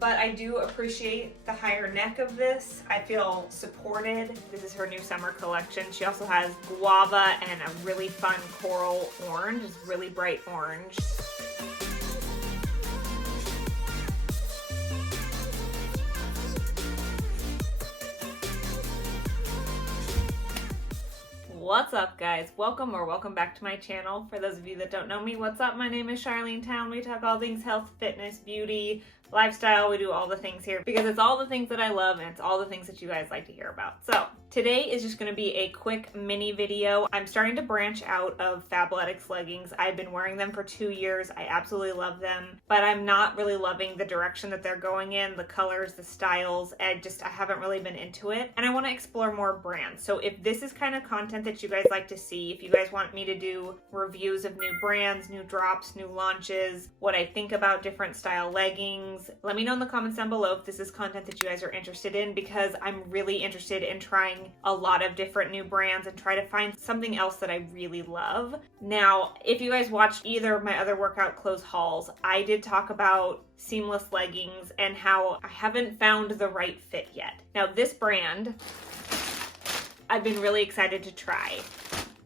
but I do appreciate the higher neck of this. I feel supported. This is her new summer collection. She also has guava and a really fun coral orange, it's really bright orange. What's up, guys? Welcome back to my channel. For those of you that don't know me, what's up? My name is Charlene Town. We talk all things health, fitness, beauty, lifestyle. We do all the things here because it's all the things that I love and it's all the things that you guys like to hear about. So today is just going to be a quick mini video. I'm starting to branch out of Fablotics leggings. I've been wearing them for 2 years. I absolutely love them, but I'm not really loving the direction that they're going in, the colors, the styles. I haven't really been into it, and I want to explore more brands. So if this is kind of content that you guys like to see, if you guys want me to do reviews of new brands, new drops, new launches, what I think about different style leggings, let me know in the comments down below if this is content that you guys are interested in, because I'm really interested in trying a lot of different new brands and try to find something else that I really love. Now, if you guys watched either of my other workout clothes hauls, I did talk about seamless leggings and how I haven't found the right fit yet. Now, this brand I've been really excited to try.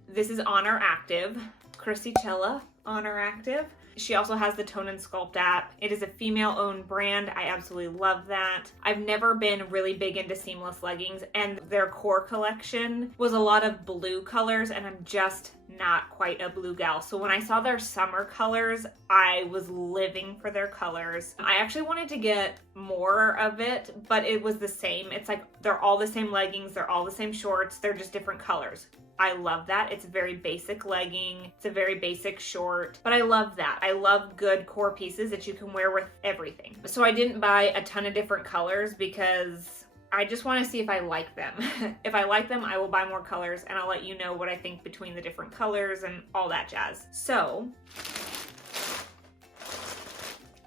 This is ONER ACTIVE, Krissy Cela, ONER ACTIVE. She also has the Tone and Sculpt app. It is a female-owned brand. I absolutely love that. I've never been really big into seamless leggings, and their core collection was a lot of blue colors, and I'm just not quite a blue gal. So when I saw their summer colors, I was living for their colors. I actually wanted to get more of it, but it was the same. It's like they're all the same leggings, they're all the same shorts, they're just different colors. I love that. It's a very basic legging. It's a very basic short, but I love that. I love good core pieces that you can wear with everything. So I didn't buy a ton of different colors because I just want to see if I like them. If I like them, I will buy more colors and I'll let you know what I think between the different colors and all that jazz. So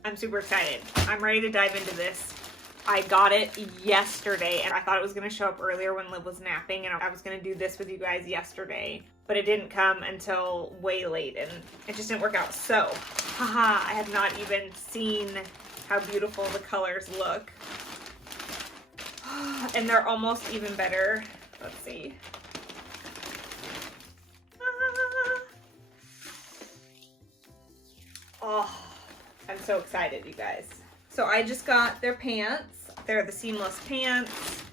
I'm super excited. I'm ready to dive into this. I got it yesterday and I thought it was going to show up earlier when Liv was napping, and I was going to do this with you guys yesterday, but it didn't come until way late and it just didn't work out. So, haha, I have not even seen how beautiful the colors look. And they're almost even better. Let's see. Oh, I'm so excited, you guys. So I just got their pants. They're the seamless pants.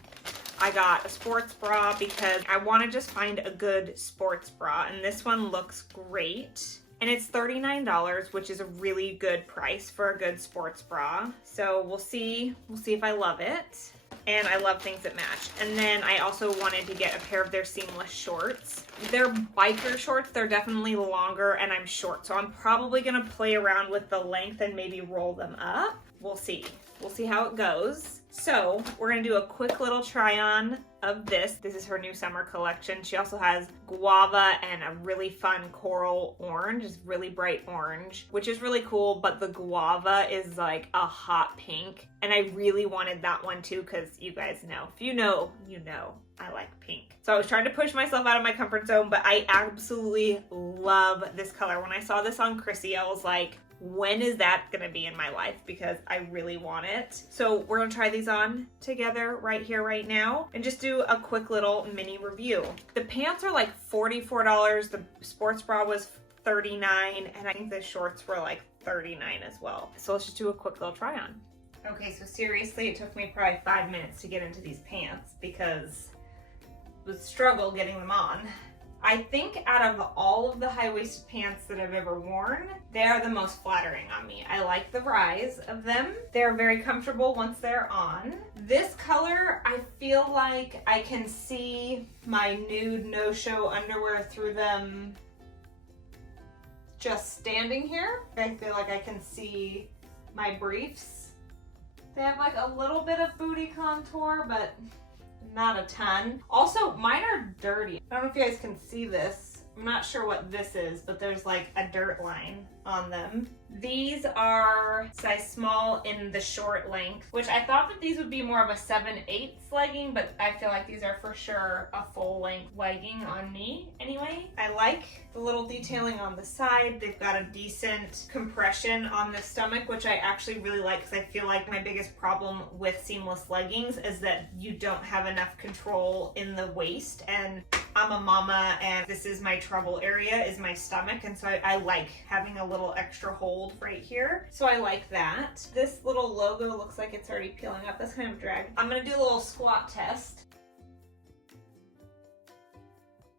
I got a sports bra because I want to just find a good sports bra, and this one looks great. And it's $39, which is a really good price for a good sports bra. So we'll see if I love it. And I love things that match. And then I also wanted to get a pair of their seamless shorts. They're biker shorts. They're definitely longer and I'm short. So I'm probably gonna play around with the length and maybe roll them up. We'll see. We'll see how it goes. So we're gonna do a quick little try on of this. This is her new summer collection. She also has guava and a really fun coral orange. It's really bright orange, which is really cool, but the guava is like a hot pink. And I really wanted that one too, because you guys know, if you know, you know, I like pink. So I was trying to push myself out of my comfort zone, but I absolutely love this color. When I saw this on Krissy, I was like, when is that gonna be in my life? Because I really want it. So we're gonna try these on together right here, right now, and just do a quick little mini review. The pants are like $44. The sports bra was $39, and I think the shorts were like $39 as well. So let's just do a quick little try on. Okay, so seriously, it took me probably 5 minutes to get into these pants because it was a struggle getting them on. I think out of all of the high-waisted pants that I've ever worn, they are the most flattering on me. I like the rise of them. They're very comfortable once they're on. This color, I feel like I can see my nude no-show underwear through them just standing here. I feel like I can see my briefs. They have like a little bit of booty contour, but not a ton. Also, mine are dirty. I don't know if you guys can see this. I'm not sure what this is, but there's like a dirt line on them. These are size small in the short length, which I thought that these would be more of a 7/8 legging, but I feel like these are for sure a full length legging on me anyway. I like the little detailing on the side. They've got a decent compression on the stomach, which I actually really like because I feel like my biggest problem with seamless leggings is that you don't have enough control in the waist, and I'm a mama and this is my trouble area, is my stomach, and so I like having a little extra hold right here. So I like that. This little logo looks like it's already peeling up. That's kind of drag. I'm gonna do a little squat test.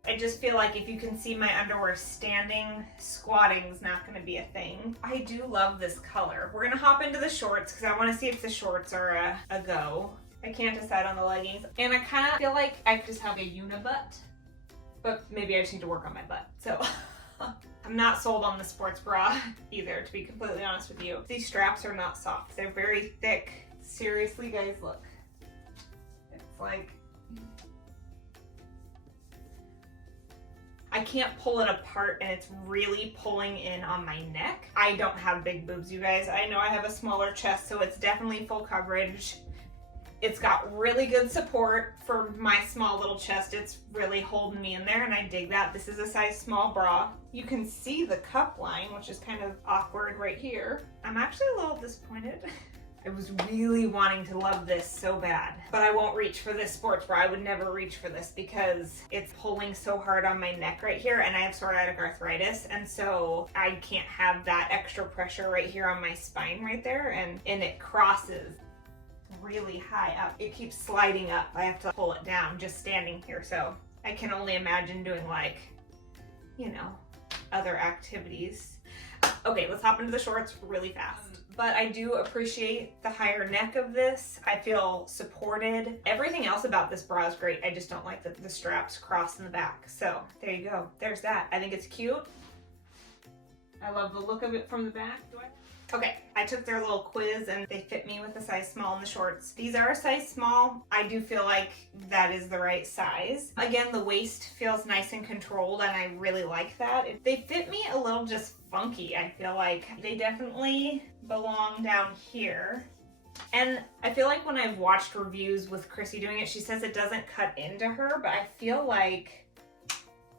I just feel like if you can see my underwear standing, squatting's not gonna be a thing. I do love this color. We're gonna hop into the shorts because I wanna see if the shorts are a go. I can't decide on the leggings. And I kind of feel like I just have a unibutt, but maybe I just need to work on my butt. So I'm not sold on the sports bra either, to be completely honest with you. These straps are not soft. They're very thick. Seriously, guys, look. It's like, I can't pull it apart and it's really pulling in on my neck. I don't have big boobs, you guys. I know I have a smaller chest, so it's definitely full coverage. It's got really good support for my small little chest. It's really holding me in there and I dig that. This is a size small bra. You can see the cup line, which is kind of awkward right here. I'm actually a little disappointed. I was really wanting to love this so bad, but I won't reach for this sports bra. I would never reach for this because it's pulling so hard on my neck right here and I have psoriatic arthritis, and so I can't have that extra pressure right here on my spine right there, and it crosses really high up. It keeps sliding up. I have to pull it down just standing here, so I can only imagine doing, like, you know, other activities. Okay, let's hop into the shorts really fast. But I do appreciate the higher neck of this. I feel supported. Everything else about this bra is great. I just don't like that the straps cross in the back. So there you go. There's that. I think it's cute. I love the look of it from the back. Okay, I took their little quiz and they fit me with a size small in the shorts. These are a size small. I do feel like that is the right size. Again, the waist feels nice and controlled and I really like that. They fit me a little just funky. I feel like they definitely belong down here. And I feel like when I've watched reviews with Krissy doing it, she says it doesn't cut into her, but I feel like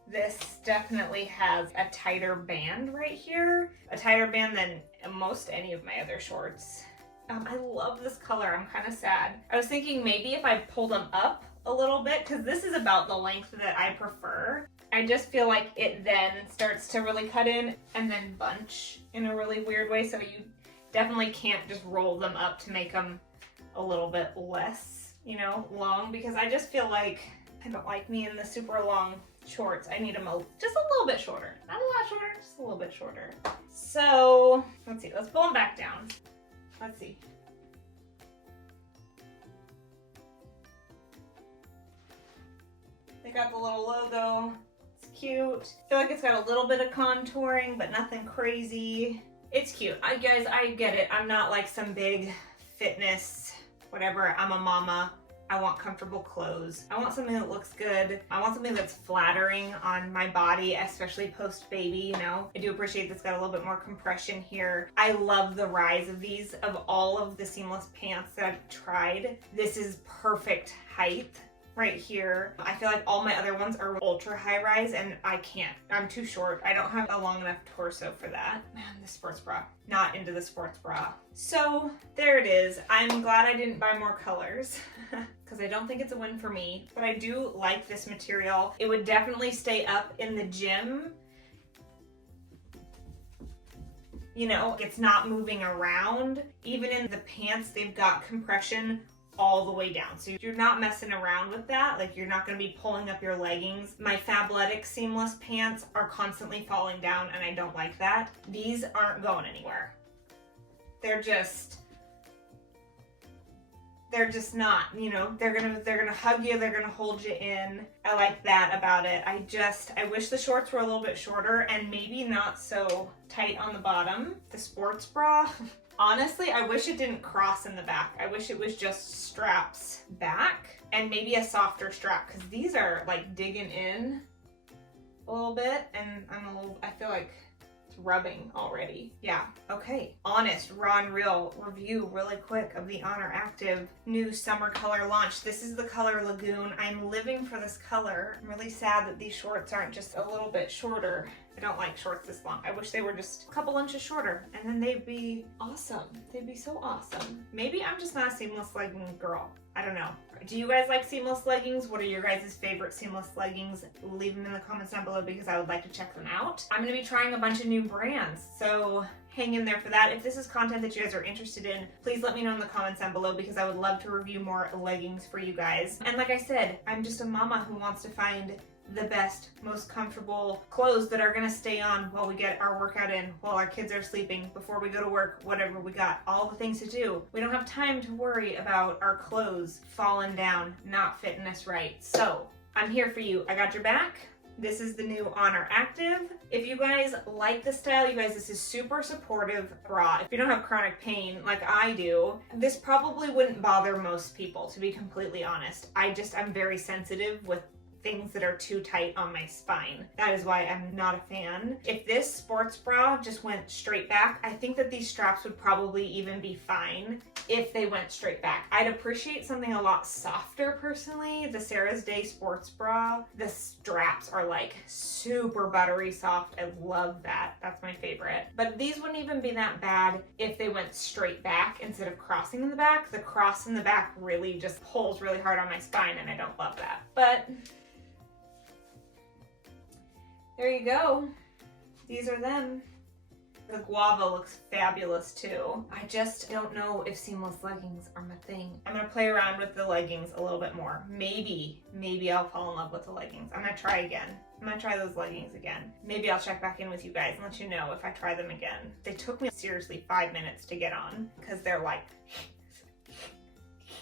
this definitely has a tighter band right here. A tighter band than most any of my other shorts. I love this color. I'm kind of sad. I was thinking maybe if I pull them up a little bit, because this is about the length that I prefer. I just feel like it then starts to really cut in and then bunch in a really weird way. So you definitely can't just roll them up to make them a little bit less, you know, long, because I just feel like I don't like me in the super long shorts. I need them just a little bit shorter. Not a lot shorter, just a little bit shorter. So let's see, let's pull them back down. Let's see. They got the little logo. It's cute. I feel like it's got a little bit of contouring, but nothing crazy. It's cute. Guys, I get it. I'm not like some big fitness, whatever. I'm a mama. I want comfortable clothes. I want something that looks good. I want something that's flattering on my body, especially post-baby, you know. I do appreciate this got a little bit more compression here. I love the rise of these. Of all of the seamless pants that I've tried, this is perfect height right here. I feel like all my other ones are ultra high rise and I can't. I'm too short. I don't have a long enough torso for that. Man, the sports bra. Not into the sports bra. So there it is. I'm glad I didn't buy more colors because I don't think it's a win for me, but I do like this material. It would definitely stay up in the gym. You know, it's not moving around. Even in the pants, they've got compression all the way down. So you're not messing around with that. Like, you're not going to be pulling up your leggings. My Fablotics seamless pants are constantly falling down and I don't like that. These aren't going anywhere. They're just not, you know, they're gonna hug you, they're gonna hold you in. I like that about it. I wish the shorts were a little bit shorter and maybe not so tight on the bottom. The sports bra, honestly, I wish it didn't cross in the back. I wish it was just straps back and maybe a softer strap, because these are like digging in a little bit and I feel like it's rubbing already. Yeah, okay. Honest, raw and real review really quick of the ONER Active new summer color launch. This is the color Lagoon. I'm living for this color. I'm really sad that these shorts aren't just a little bit shorter. I don't like shorts this long. I wish they were just a couple inches shorter and then they'd be awesome. They'd be so awesome. Maybe I'm just not a seamless legging girl. I don't know. Do you guys like seamless leggings? What are your guys' favorite seamless leggings? Leave them in the comments down below because I would like to check them out. I'm going to be trying a bunch of new brands, so hang in there for that. If this is content that you guys are interested in, please let me know in the comments down below because I would love to review more leggings for you guys. And like I said, I'm just a mama who wants to find the best, most comfortable clothes that are gonna stay on while we get our workout in, while our kids are sleeping, before we go to work, whatever we got, all the things to do. We don't have time to worry about our clothes falling down, not fitting us right. So I'm here for you. I got your back. This is the new ONER Active. If you guys like the style, you guys, this is super supportive bra. If you don't have chronic pain like I do, this probably wouldn't bother most people, to be completely honest. I'm very sensitive with things that are too tight on my spine. That is why I'm not a fan. If this sports bra just went straight back, I think that these straps would probably even be fine if they went straight back. I'd appreciate something a lot softer personally. The Sarah's Day sports bra, the straps are like super buttery soft. I love that. That's my favorite. But these wouldn't even be that bad if they went straight back instead of crossing in the back. The cross in the back really just pulls really hard on my spine and I don't love that. But there you go. These are them. The guava looks fabulous too. I just don't know if seamless leggings are my thing. I'm gonna play around with the leggings a little bit more. Maybe I'll fall in love with the leggings. I'm gonna try again. I'm gonna try those leggings again. Maybe I'll check back in with you guys and let you know if I try them again. They took me seriously 5 minutes to get on because they're like,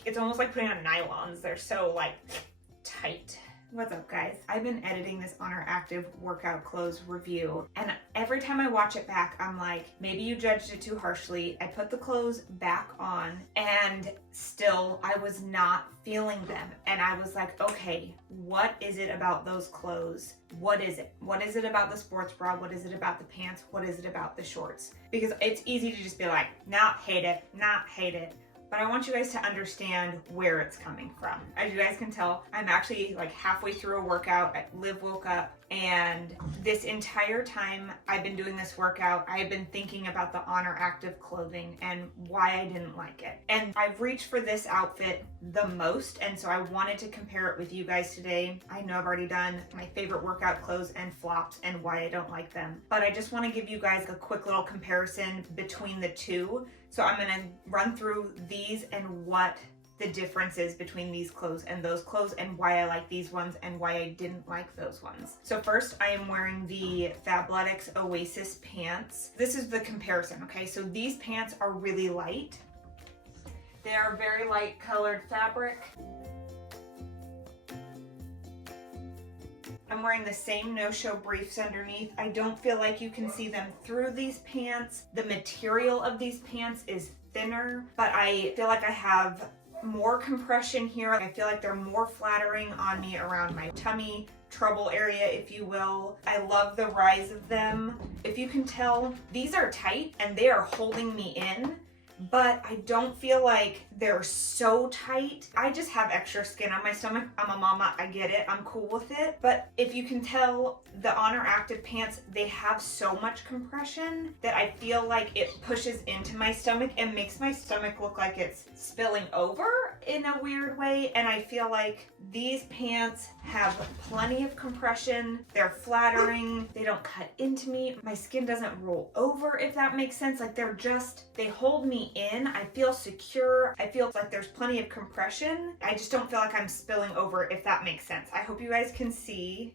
it's almost like putting on nylons. They're so like tight. What's up guys? I've been editing this ONER Active workout clothes review and every time I watch it back I'm like, maybe you judged it too harshly. I put the clothes back on and still I was not feeling them and I was like, okay, what is it about those clothes? What is it? What is it about the sports bra? What is it about the pants? What is it about the shorts? Because it's easy to just be like, not hate it, not hate it. But I want you guys to understand where it's coming from. As you guys can tell, I'm actually like halfway through a workout. Liv woke up and this entire time I've been doing this workout, I have been thinking about the ONER Active clothing and why I didn't like it. And I've reached for this outfit the most, and so I wanted to compare it with you guys today. I know I've already done my favorite workout clothes and flops and why I don't like them, but I just want to give you guys a quick little comparison between the two. So I'm going to run through these and what the difference is between these clothes and those clothes and why I like these ones and why I didn't like those ones. So first I am wearing the Fablotics Oasis pants. This is the comparison, okay? So these pants are really light. They are very light colored fabric. I'm wearing the same no-show briefs underneath. I don't feel like you can see them through these pants. The material of these pants is thinner, but I feel like I have more compression here. I feel like they're more flattering on me around my tummy trouble area, if you will. I love the rise of them. If you can tell, these are tight and they are holding me in, but I don't feel like they're so tight. I just have extra skin on my stomach. I'm a mama, I get it, I'm cool with it. But if you can tell, the ONER Active pants, they have so much compression that I feel like it pushes into my stomach and makes my stomach look like it's spilling over in a weird way. And I feel like these pants have plenty of compression. They're flattering. They don't cut into me. My skin doesn't roll over, if that makes sense. Like they hold me in. I feel secure. I feel like there's plenty of compression. I just don't feel like I'm spilling over, if that makes sense. I hope you guys can see.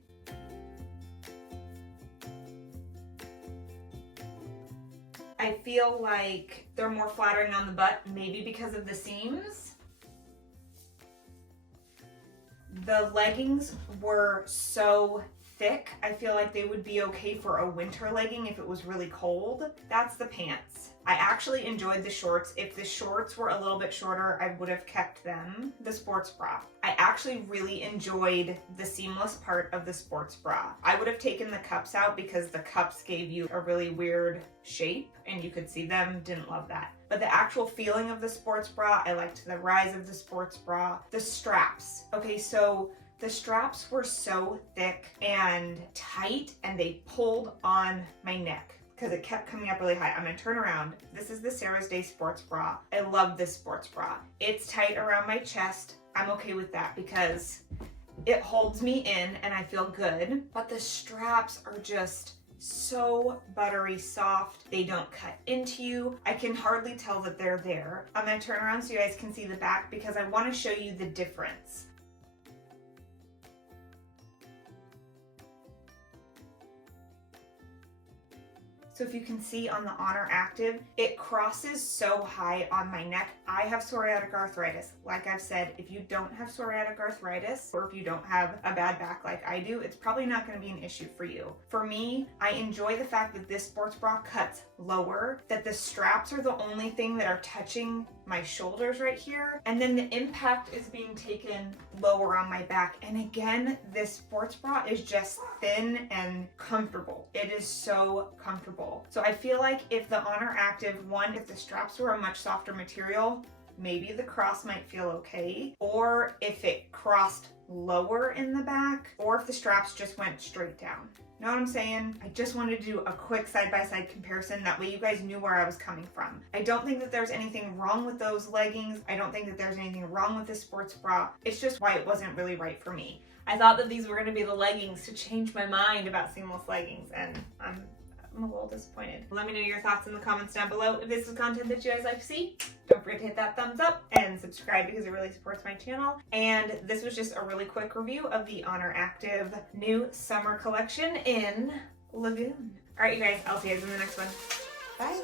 I feel like they're more flattering on the butt, maybe because of the seams. The leggings were so thick. I feel like they would be okay for a winter legging if it was really cold. That's the pants. I actually enjoyed the shorts. If the shorts were a little bit shorter, I would have kept them. The sports bra. I actually really enjoyed the seamless part of the sports bra. I would have taken the cups out because the cups gave you a really weird shape and you could see them. Didn't love that. But the actual feeling of the sports bra, I liked the rise of the sports bra. The straps. Okay, so the straps were so thick and tight and they pulled on my neck because it kept coming up really high. I'm gonna turn around. This is the Sarah's Day sports bra. I love this sports bra. It's tight around my chest. I'm okay with that because it holds me in and I feel good. But the straps are just so buttery soft. They don't cut into you. I can hardly tell that they're there. I'm gonna turn around so you guys can see the back because I wanna show you the difference. So if you can see on the ONER Active, it crosses so high on my neck. I have psoriatic arthritis. Like I've said, if you don't have psoriatic arthritis, or if you don't have a bad back like I do, it's probably not gonna be an issue for you. For me, I enjoy the fact that this sports bra cuts lower, that the straps are the only thing that are touching my shoulders right here, and then the impact is being taken lower on my back. And again, this sports bra is just thin and comfortable. It is so comfortable. So I feel like if the ONER Active one, if the straps were a much softer material, maybe the cross might feel okay, or if it crossed lower in the back, or if the straps just went straight down. Know what I'm saying? I just wanted to do a quick side-by-side comparison. That way you guys knew where I was coming from. I don't think that there's anything wrong with those leggings. I don't think that there's anything wrong with this sports bra. It's just why it wasn't really right for me. I thought that these were going to be the leggings to change my mind about seamless leggings, and I'm a little disappointed. Let me know your thoughts in the comments down below. If this is content that you guys like to see, don't forget to hit that thumbs up and subscribe because it really supports my channel. And this was just a really quick review of the ONER Active new summer collection in Lagoon. All right, you guys, I'll see you guys in the next one. Bye.